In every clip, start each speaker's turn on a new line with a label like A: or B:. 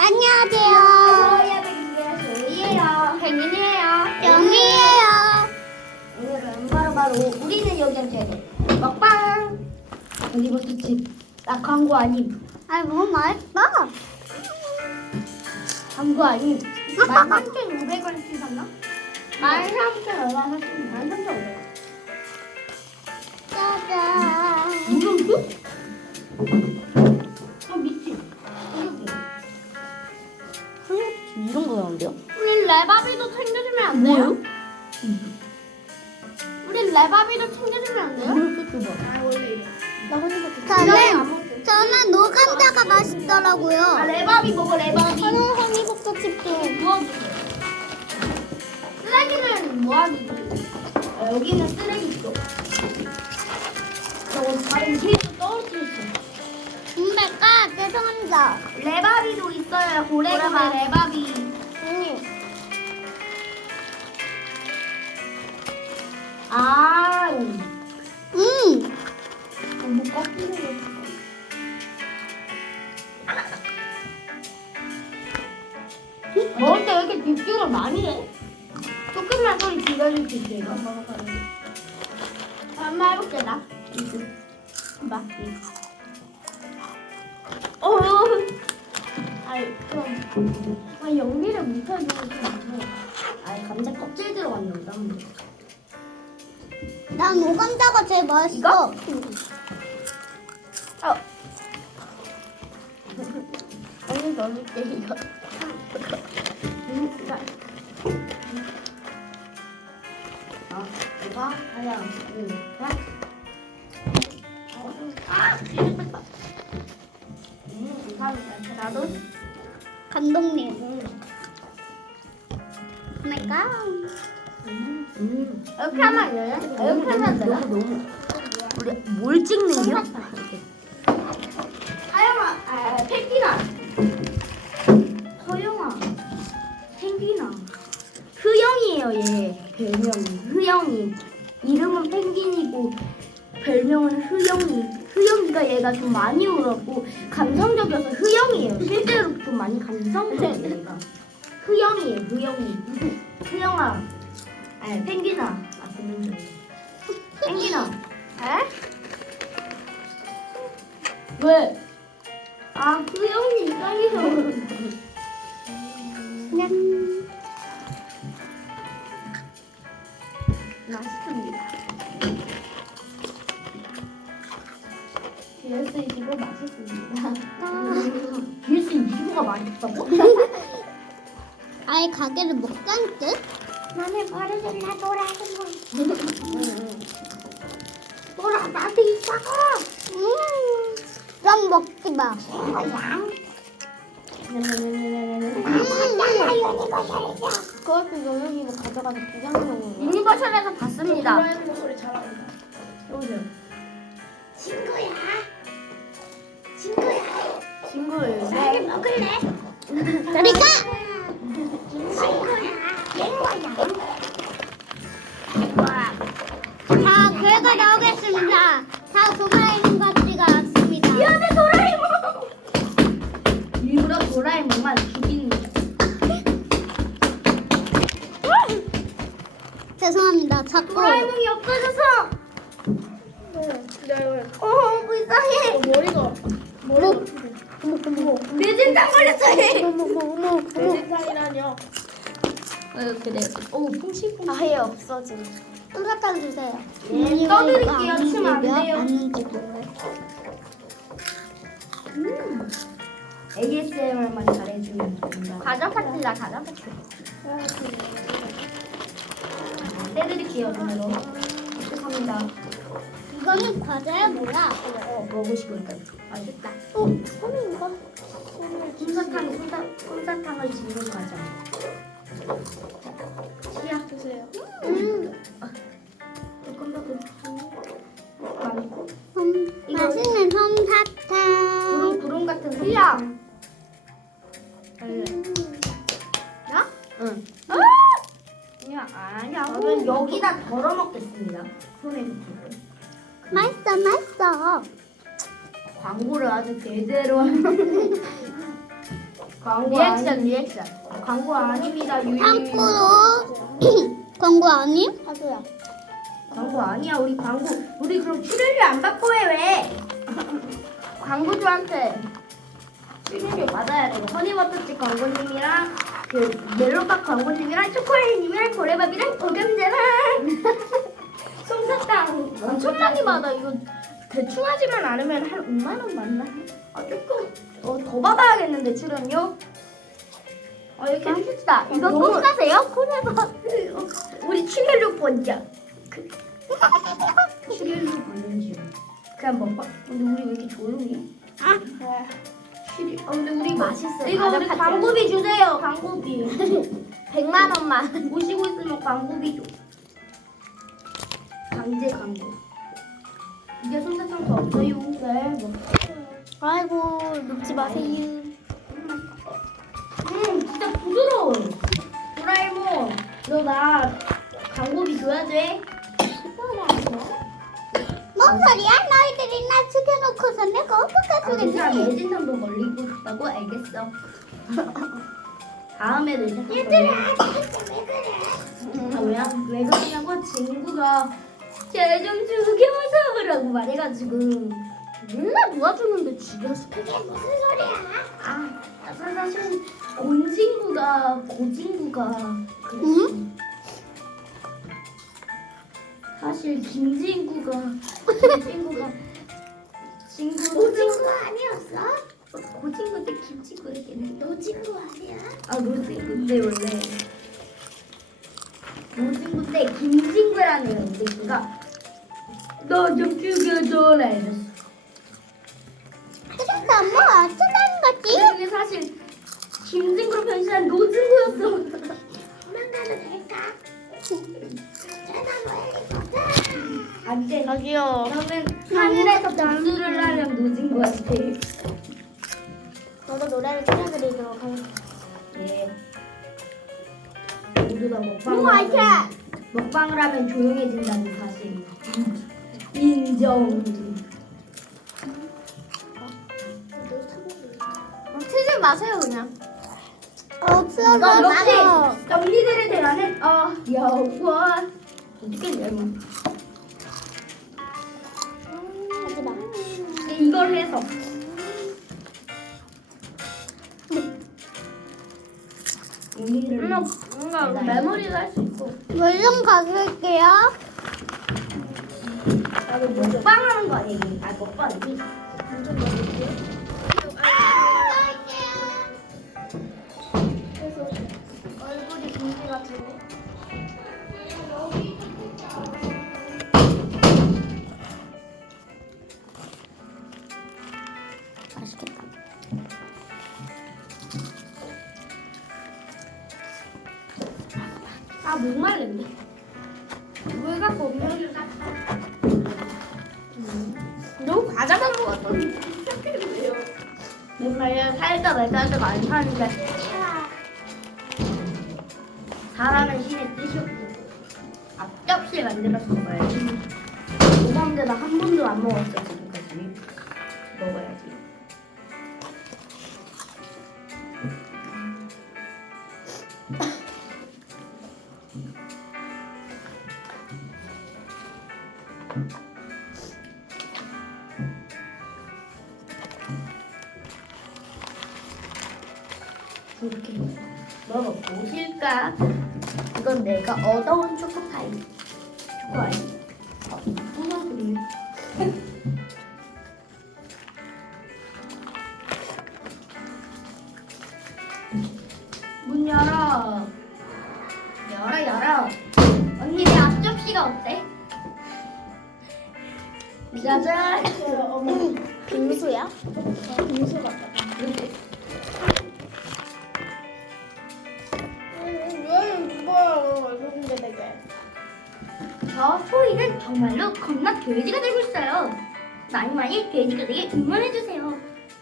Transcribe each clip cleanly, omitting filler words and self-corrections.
A: 안녕하세요.
B: 조이예요. 혜민이에요.
A: 영희예요.
B: 오늘은 바로 우리는 여기한테 먹방. 어디부터 집? 나 광고 아님.
A: 아, 너무 맛있다.
B: 광고 아님. 13,500원씩 샀나? 13,000 얼마 샀습니다. 13,500원.
A: 짜잔.
B: 무슨 미친.
C: 이 정도 나오는데요?
B: 우리 레바비도 챙겨주면 안 돼요?
C: 뭐요?
B: 우리 레바비도 챙겨주면 안 돼요?
C: 봐.
B: 원래 이래.
A: 저는 노감자가 맛있더라고요.
B: 아, 레바비 먹어, 레바비.
A: 허니버터칩도.
B: 부어주세요. 쓰레기는 뭐하니? 여기는 쓰레기 쪽. 저거 다른 뒤에서 떨어뜨렸어.
A: 분배가 죄송합니다.
B: 레바비도 있어요. 고래가 레바비. 아, 너무 꺾이는 먹을 때 왜 이렇게 집중을 많이 해? 조금만 소리 줄여줄 수 있어, 이거. 한번 해볼게, 나. 봐. 아이, 그럼. 연기를 못해주고 싶은데. 아이, 감자 껍질 들어갔는데.
A: 난 노감자가 제일 맛있어.
B: 언니 넣어줄게, 이거. 이거 하나, 둘, 셋. 감사합니다. 나도.
A: 감독님. 오마이갓.
B: 이렇게 하면 안 돼요? 이렇게 하면 안 되나?
C: 너무 우리 뭘 찍는겨?
B: 하영아, 펭귄아. 서영아. 펭귄아. 흐영이에요, 얘. 별명이. 흐영이. 이름은 펭귄이고 별명은 흐영이. 흐영이가 얘가 좀 많이 울었고 감성적이어서 흐영이에요. 실제로 좀 많이 감성적이에요, 얘가. 흐영이에요, 흐영이. 흐영아. 펭귄아. 듣는 중. 펭귄아. 에? 왜? 흐영이 이상해서.
A: 그냥
B: 맛있습니다. GS25 맛있습니다. GS25가 맛있다고?
A: 아예 가게를 못 간 듯?
B: 나는 버려졌나 도라에몽. 도라 나한테 있다가.
A: 좀 먹지 마.
C: 그것도 영영이가 가져가서 부장용으로.
B: 유니버셜에서 봤습니다.
C: 도라에몽 목소리 잘하는데.
B: 여보세요.
C: 친구예요.
B: 네.
A: 먹을래? 저리 가! 자, 결과 나오겠습니다. 다 도라에몽 같지가 않습니다.
B: 미안해 도라에몽. 일부러 도라에몽만 죽이는 거야.
A: 죄송합니다. 자꾸
B: 도라에몽이 없어져서. 불쌍해.
C: 머리가
B: 뇌진탕 걸렸어 얘.
C: 돼지탕이라뇨.
B: 그래. 풍시풍시.
C: 아예 없어진.
A: 솜사탕 주세요.
B: 예, 떠드릴게요. 치면 안 돼요.
A: 안는데도
B: ASMR만 잘해주면 됩니다. 과자 파티다, 과자 파티. 떼드릴게요, 돈으로. 죄송합니다.
A: 이거는 과자야 뭐야?
B: 먹으시니까 맛있다.
A: 손인가?
B: 솜사탕을 집는 과자. 시야
C: 드세요.
B: 조금 더 많고.
A: 맛있는 솜사탕.
B: 구름 같은 솜사탕. 야?
C: 응.
B: 그냥 아니야. 저는 여기다 덜어 먹겠습니다. 손에 붙이고.
A: 맛있어.
B: 광고를 아주 제대로 하는. 리액션. 광고 아닙니다. 유유.
A: 참고로 광고 아님?
C: 하소야.
B: 광고 아니야. 우리 그럼 출연료 안 받고 해 왜? 광고주한테 출연료 받아야 돼. 허니버터칩 광고님이랑 그 멜로밥 광고님이랑 초콜릿님이랑 고래밥이랑 오감자랑 솜사탕 엄청 많이 받아. 이거 대충 하지만 않으면 한 5만 원 맞나? 아 조금 더 받아야겠는데 출연료? 이렇게 해줍시다. 이거
A: 너무-
B: 꼭 사세요? 고래밥. 우리 출연료 번자. 출연료 번는 중. 그냥 먹봐. 근데 우리 왜 이렇게 조용해?
C: 그래.
B: 근데 우리
C: 맛있어요.
B: 이거 우리
C: 바삭하죠?
B: 광고비 주세요. 광고비.
C: 100만 원만.
B: 모시고 있으면 광고비 줘. 강제 광고. 이제 솜사탕 더 없어요. 네. 뭐.
C: 아이고 눕지 마세요.
B: 진짜 부드러워. 도라에몽, 너 나 광고비 줘야 돼.
A: 뭔 소리야? 너희들이 나 죽여놓고서 내가 어떻게
B: 괜찮아.
A: 죽였니?
B: 예진상도 걸리고 싶다고 알겠어. 다음에도 이제
A: 얘들아 도대체 왜 그래?
B: 왜 그러냐고 친구가 쟤 좀 죽여서라고 말해가지고 맨날 도와주는데 죽였어.
A: 그게 무슨 소리야?
B: 사실 고친구가 그랬어.
A: 응?
B: 사실 김진구가
A: 노친구 아니었어?
B: 고친구 때 김친구 했겠네.
A: 노친구 아니야?
B: 노친구 때 원래 노친구 때 김진구라는 애가 걔가 너 좀 죽여줘라 이랬어.
A: 그래서 뭐 어쩌라는 거지?
B: 그게 사실 김진구로 변신한 노친구였어.
A: 도망가도 될까? 쟤는 왜 이렇게
B: 안 돼.
C: 저기요.
B: 그러면 하늘에서 복수를 하면 노친구한테.
C: 저도 노래를 틀어드리도록 하겠습니다.
B: 예. 모두가
A: 뭐 알까?
B: 먹방을 하면 조용해진다는 사실. 인정.
C: 틀지 마세요 그냥.
A: 없어
B: 너
A: 맞아.
B: 역시 언니들에 대한 영원. 어떻게 내
A: 하지 마.
B: 이걸 해서 언니들을
C: 뭔가
B: 메모리를 할 수 있고.
A: 물좀 가볼게요.
B: 나도 먹방하는 거 아니야? 먹방이지.
C: 그래서 얼굴이 분지가지고.
A: 맛있겠다.
B: 목말랐네. 물 갖고 음료를 샀어.
C: 너무 과자만 먹었더니.
B: 맨날 살다 말다 하다가 안 사는데 사람은 신의 뜻이었고 앞접시에 만들어서 먹어야지. 오감대나 한 번도 안 먹었어 지금까지. 먹어야지. 이렇게 먹어보실까? 이건 내가 얻어온 초코파이. 초코아이. 소나들이. 문 열어. 열어. 언니 내 앞접시가 어때? 짜잔.
C: 빙수야? 빙수 같다. 왜 이거야? 이런데 되게.
B: 저 소희는 정말로 겁나 돼지가 되고 있어요. 많이 돼지가 되게 응원해주세요.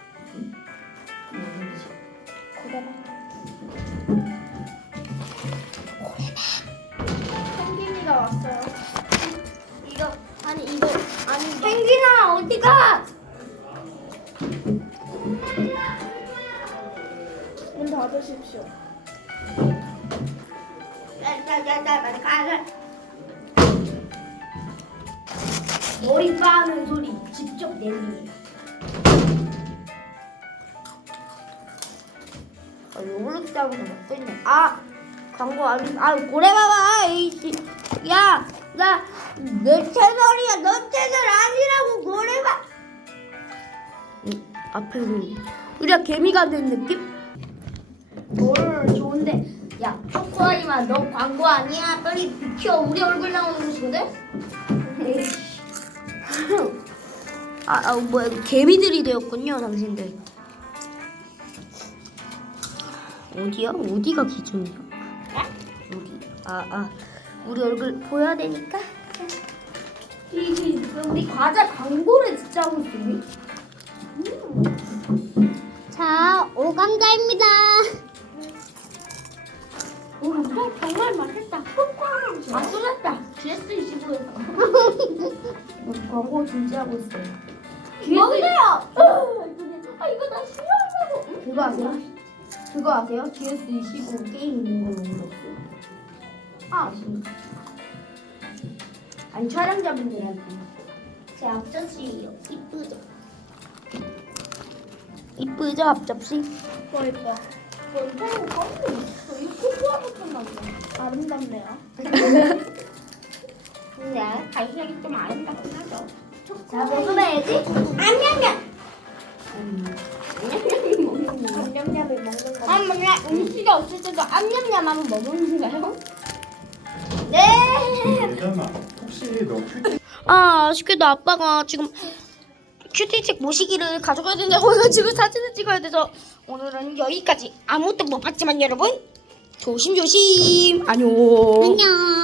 C: 펭귄이가 왔어요.
B: 이거
C: 이거
B: 펭귄아 어디가?
C: 문 닫으십시오.
B: 머리 빠는 소리 직접 내립니다. 로블록스 하면서 먹고 있네. 광고 아니, 고래 봐봐. 에이씨. 야, 나 내 채널이야. 너 채널 아니라고 고래 봐. 앞에는 우리가 개미가 된 느낌? 좋은데. 야, 초코아이만 너 광고 아니야. 빨리 비켜. 우리 얼굴 나오는 곳인데? 에이씨. 뭐야, 개미들이 되었군요, 당신들. 어디야? 어디가 기준이야? 어디? 우리 얼굴 보여야 되니까. 우리 과자 광고를 진짜 하고 있니?
A: 자, 오감자입니다.
B: 정말 맛있다. 맛있었다. GS25에서. 광고 진짜 하고 있어요. 먹으세요. 이거 나 싫어한다고. 그거 아세요? 그거 아세요? GS25 게임 있는 거 너무 없어요. 아십니까? 아니 촬영자분들한테. 제 앞접시예요. 이쁘죠? 이쁘죠 앞접시?
C: 뭐 이뻐.
B: 이거 코코아 붙었나보다.
C: 아름답네요.
B: 근데 갈색이 좀 아름답긴 하죠. 자, 먹어봐야지. 암냠냠. 암냠냠이 먹는 거.
C: 암냠냠을 먹는 거.
B: 암냠냠. 음식이 없을 때도 암냠냠 하면 먹는가요? 네.
D: 예전아, 혹시 너 큐티
B: 아쉽게도 아빠가 지금 큐티책 모시기를 가져가야 된다고 해가지고 사진을 찍어야 돼서 오늘은 여기까지. 아무것도 못 봤지만 여러분 조심조심. 안녕.
A: 안녕.